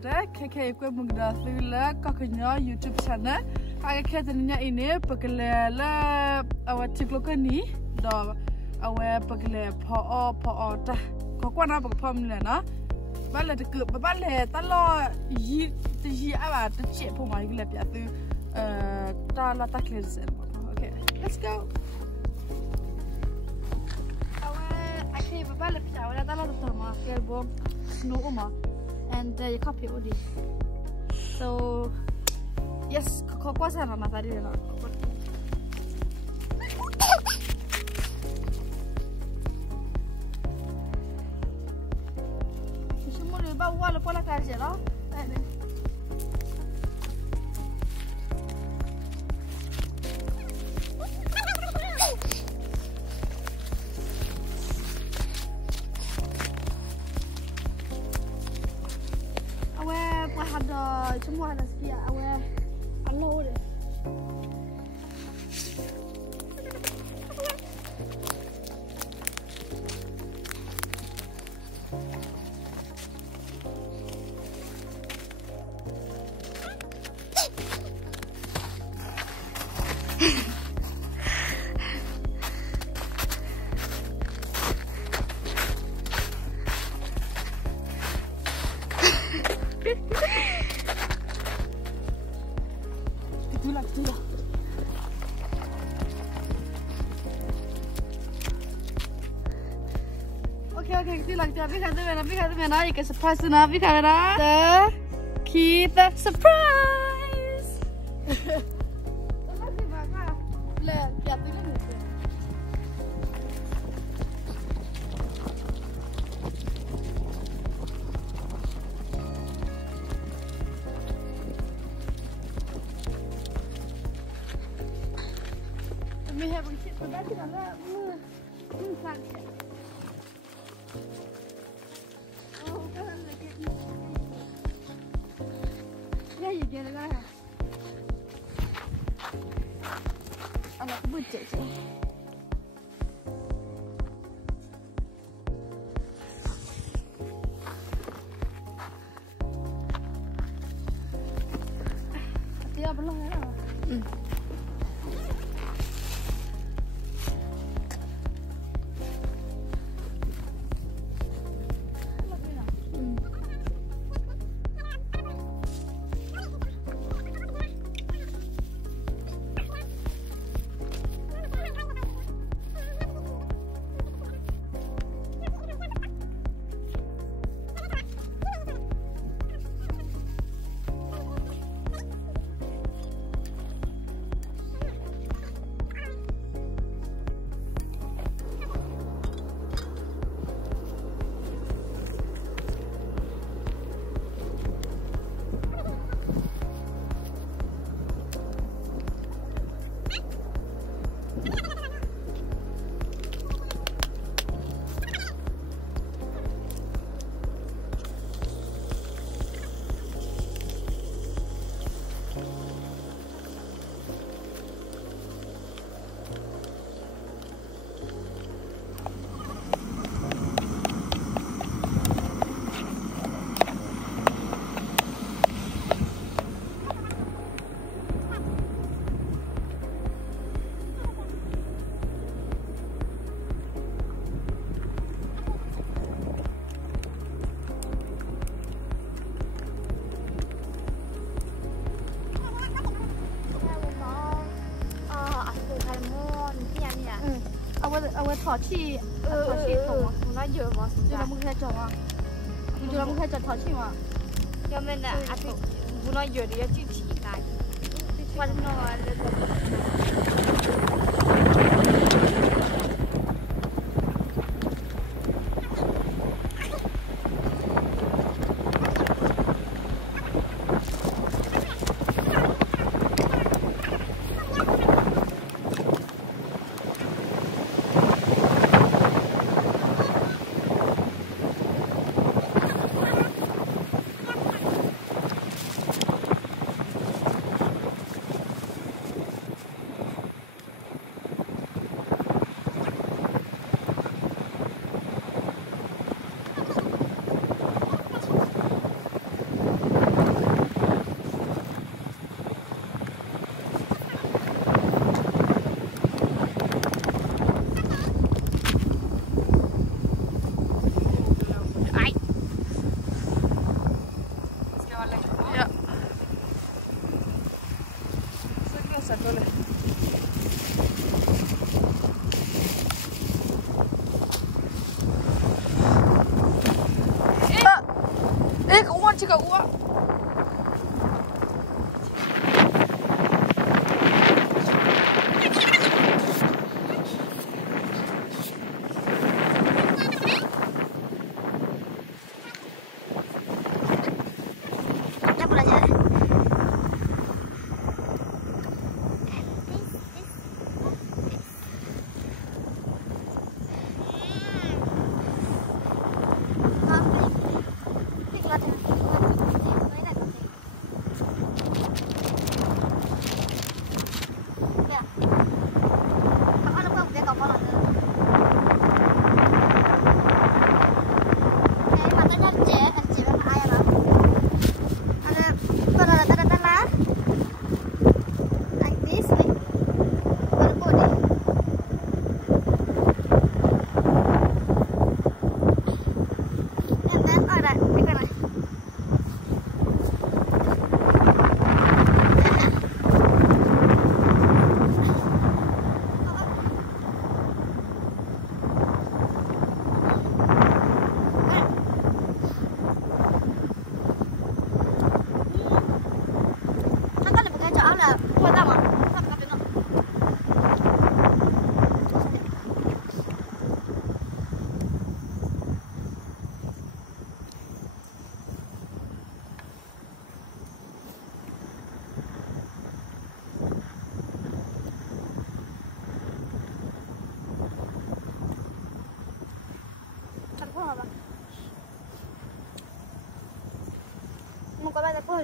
deh, KK gue menggerak lula kakaknya YouTube channel. Agak katanya ini pegela awak tiktok ni, dah awak pegela po dah. Kau kau nak pegela ni na? Balik tu balik, kalau yi awak tu cek pun mai gila dia tu, dah lah tak clear sen. Okay, let's go. Awak akhirnya balik awak dah lah tu sama, kau bom snow oma. And you copy all this. So yes, kau sana nak tadi lah. Semua ni bawa pola kerja lah. Semua ada siap awal alo deh. Itulah. Okay, itulah. Tapi kata mana? Ikan surprise tu nabi kamera. Kita surprise. Terima kasih. Lihat tu ni. We have a ship for that. Oh, yeah, you get it. I like wood chicken. Dia belum ya. Awakถอดที่ตรงนั้นเยอะมั้ยจุดมึงแค่จอดอ่ะจุดมึงแค่จอดถอดที่มั้ยก็ไม่น่ะอ่ะบุญน้อยเยอะดิจิ้มฉี่ตายวันนอน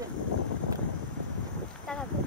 เลยตลาดเป็น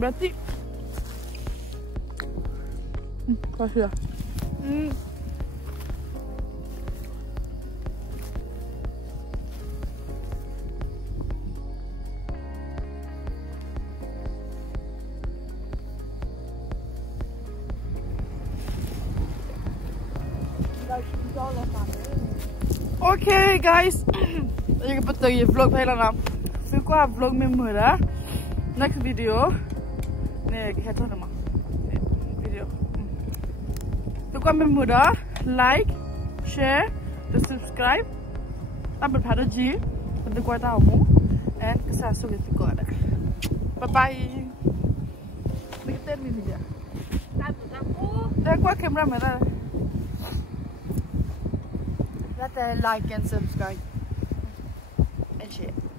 berarti kasih ya. Okay guys, jag ska börja vlogg på hela namn. Så jag har vlogg med Mura. Next video. Nej, jag heter honom. Video. Så kommer med Mura. Like, share, and subscribe. Apa pada G. Pada kuat tamu. And kesal sulit kuat. Bye bye. Kita ni dia. Dah kuat kamera mana? Like and subscribe and share.